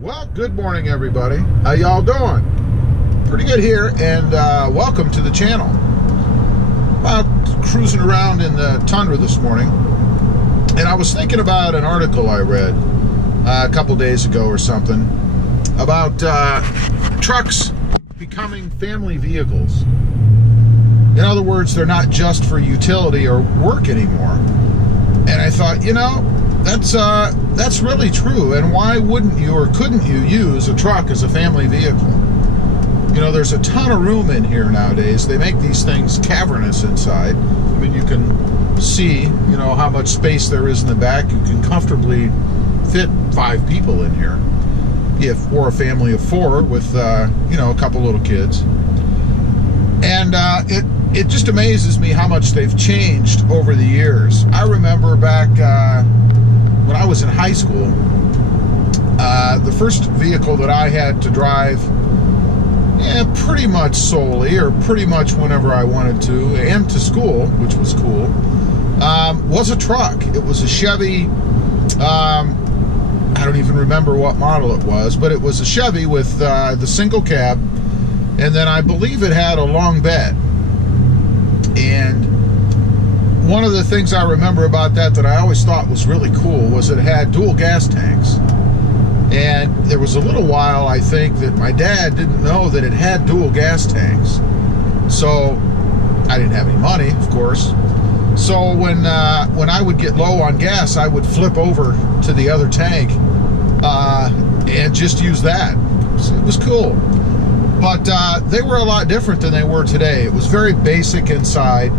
Well, good morning, everybody. How y'all doing? Pretty good here, and welcome to the channel. About cruising around in the Tundra this morning, and I was thinking about an article I read a couple days ago or something about trucks becoming family vehicles. In other words, they're not just for utility or work anymore. And I thought, you know, that's really true. And why wouldn't you or couldn't you use a truck as a family vehicle? You know, there's a ton of room in here nowadays. They make these things cavernous inside. I mean, you can see, you know, how much space there is in the back. You can comfortably fit 5 people in here, or a family of 4 with, you know, a couple little kids. And it just amazes me how much they've changed over the years. I remember back when I was in high school, the first vehicle that I had to drive pretty much solely, or pretty much whenever I wanted to, and to school, which was cool, was a truck. It was a Chevy, I don't even remember what model it was, but it was a Chevy with the single cab, and then I believe it had a long bed. And one of the things I remember about that I always thought was really cool was it had dual gas tanks. And there was a little while, I think, that my dad didn't know that it had dual gas tanks. So I didn't have any money, of course. So when I would get low on gas, I would flip over to the other tank and just use that. So it was cool. But they were a lot different than they were today. It was very basic inside.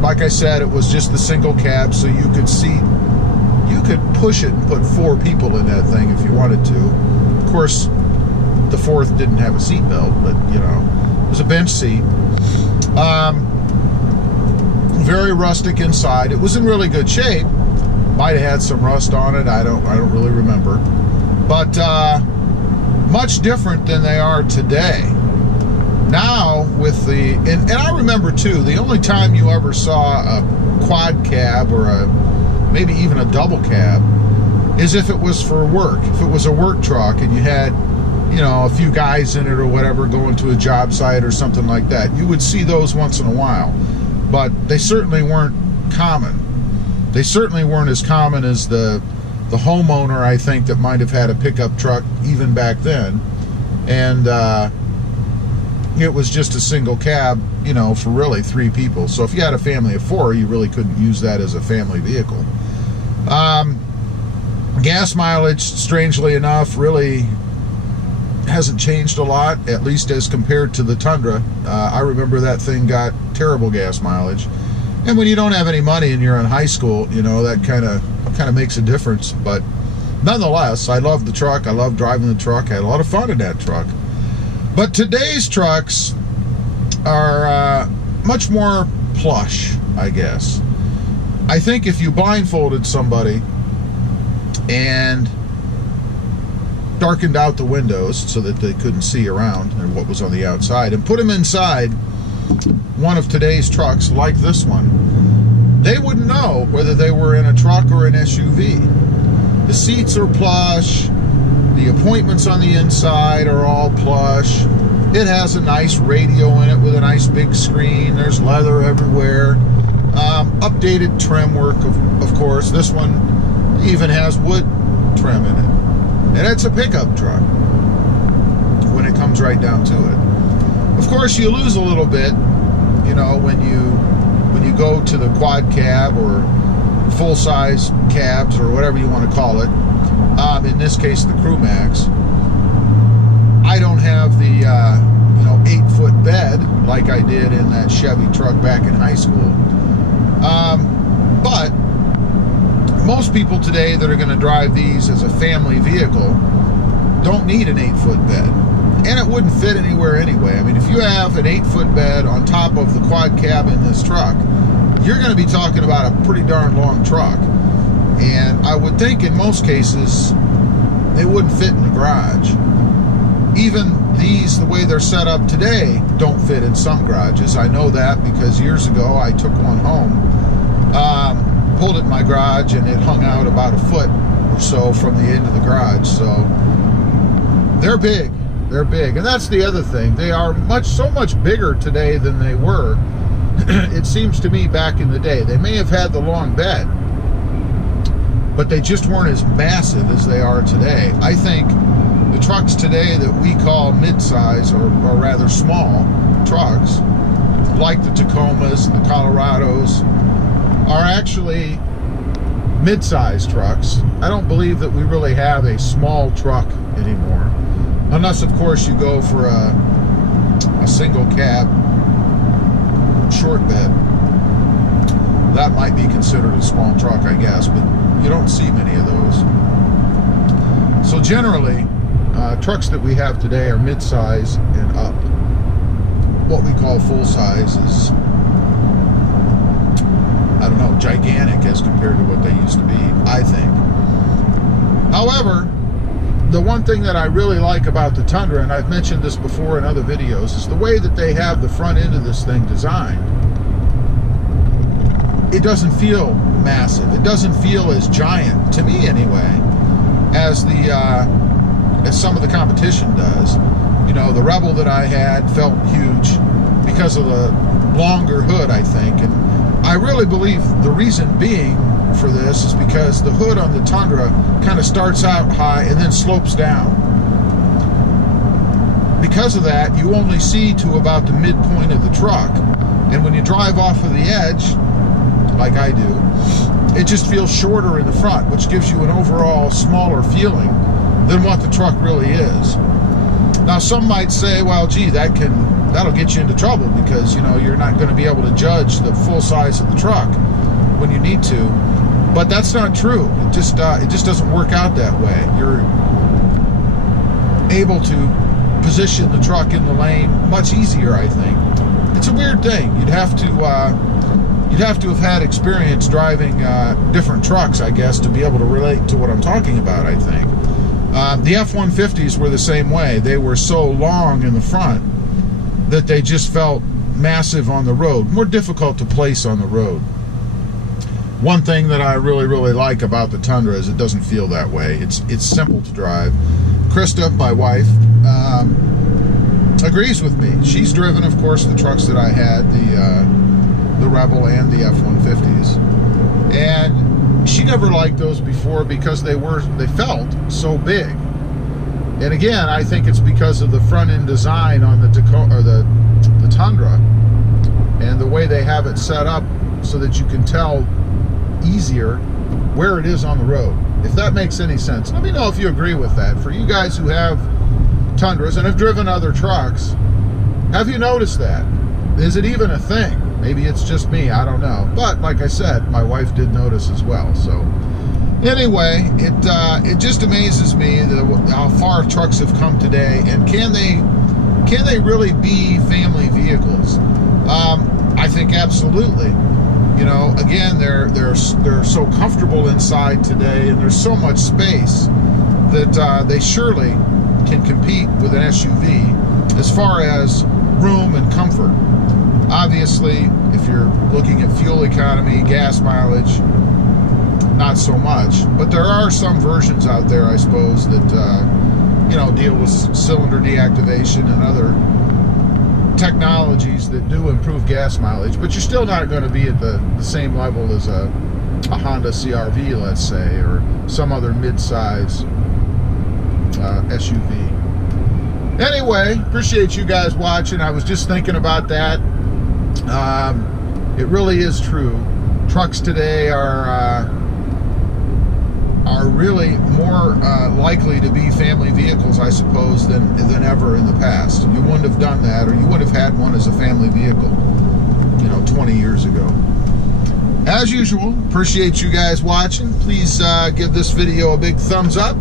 Like I said, it was just the single cab, so you could push it and put 4 people in that thing if you wanted to. Of course, the 4th didn't have a seat belt, but you know, it was a bench seat. Very rustic inside. It was in really good shape. Might have had some rust on it. I don't really remember. But much different than they are today. Now with the and I remember too, the only time you ever saw a quad cab or maybe even a double cab is if it was for work. If it was a work truck and you had, you know, a few guys in it or whatever going to a job site or something like that, you would see those once in a while. But they certainly weren't common. They certainly weren't as common as the homeowner, I think, that might have had a pickup truck even back then. And it was just a single cab, you know, for really 3 people. So if you had a family of 4, you really couldn't use that as a family vehicle. Gas mileage, strangely enough, really hasn't changed a lot, at least as compared to the Tundra. I remember that thing got terrible gas mileage. And when you don't have any money and you're in high school, you know, that kind of makes a difference. But nonetheless, I love the truck. I love driving the truck. I had a lot of fun in that truck. But today's trucks are much more plush, I guess. I think if you blindfolded somebody and darkened out the windows so that they couldn't see around and what was on the outside, and put them inside one of today's trucks like this one, they wouldn't know whether they were in a truck or an SUV. The seats are plush. The appointments on the inside are all plush. It has a nice radio in it with a nice big screen. There's leather everywhere. Updated trim work, of course. This one even has wood trim in it. And it's a pickup truck when it comes right down to it. Of course, you lose a little bit, you know, when you go to the quad cab or full-size cabs or whatever you want to call it. In this case, the Crew Max. I don't have the you know, 8-foot bed like I did in that Chevy truck back in high school. But most people today that are going to drive these as a family vehicle don't need an 8-foot bed. And it wouldn't fit anywhere anyway. I mean, if you have an 8-foot bed on top of the quad cab in this truck, you're going to be talking about a pretty darn long truck. And I would think in most cases they wouldn't fit in the garage. Even these, the way they're set up today, don't fit in some garages. I know that because years ago I took one home, pulled it in my garage, and it hung out about a foot or so from the end of the garage. So they're big. They're big. And that's the other thing. They are so much bigger today than they were, it seems to me, back in the day. They may have had the long bed, but they just weren't as massive as they are today. I think the trucks today that we call mid-size, or rather small trucks, like the Tacomas and the Colorados, are actually mid-size trucks. I don't believe that we really have a small truck anymore, unless of course you go for a single cab short bed. That might be considered a small truck, I guess, but you don't see many of those. So generally, trucks that we have today are mid-size and up. What we call full-size is, I don't know, gigantic as compared to what they used to be, I think. However, the one thing that I really like about the Tundra, and I've mentioned this before in other videos, is the way that they have the front end of this thing designed. It doesn't feel massive. It doesn't feel as giant, to me anyway, as some of the competition does. You know, the Rebel that I had felt huge because of the longer hood, I think. And I really believe the reason being for this is because the hood on the Tundra kind of starts out high and then slopes down. Because of that, you only see to about the midpoint of the truck. And when you drive off of the edge, like I do, it just feels shorter in the front, which gives you an overall smaller feeling than what the truck really is. Now, some might say, well, gee, that'll get you into trouble because, you know, you're not going to be able to judge the full size of the truck when you need to. But that's not true. It just doesn't work out that way. You're able to position the truck in the lane much easier, I think. It's a weird thing. You'd have to have had experience driving different trucks, I guess, to be able to relate to what I'm talking about, I think. The F-150s were the same way. They were so long in the front that they just felt massive on the road, more difficult to place on the road. One thing that I really, really like about the Tundra is it doesn't feel that way. It's simple to drive. Krista, my wife, agrees with me. She's driven, of course, the trucks that I had, the Rebel and the F-150s, and she never liked those before because they felt so big. And again, I think it's because of the front end design on the Tundra and the way they have it set up so that you can tell easier where it is on the road. If that makes any sense, let me know if you agree with that. For you guys who have Tundras and have driven other trucks, have you noticed that? Is it even a thing? Maybe it's just me, I don't know. But like I said, my wife did notice as well. So anyway, it just amazes me how far trucks have come today, and can they really be family vehicles? I think absolutely. You know, again, they're so comfortable inside today, and there's so much space that they surely can compete with an SUV as far as room and comfort. Obviously, if you're looking at fuel economy, gas mileage, not so much. But there are some versions out there, I suppose, that you know, deal with cylinder deactivation and other technologies that do improve gas mileage. But you're still not going to be at the same level as a Honda CR-V, let's say, or some other mid-size SUV. Anyway, appreciate you guys watching. I was just thinking about that. It really is true. Trucks today are really more likely to be family vehicles, I suppose, than ever in the past. You wouldn't have done that, or you would have had one as a family vehicle, you know, 20 years ago. As usual, appreciate you guys watching. Please give this video a big thumbs up.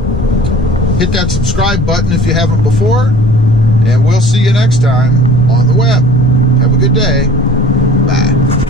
Hit that subscribe button if you haven't before. And we'll see you next time on the web. Have a good day. Bye.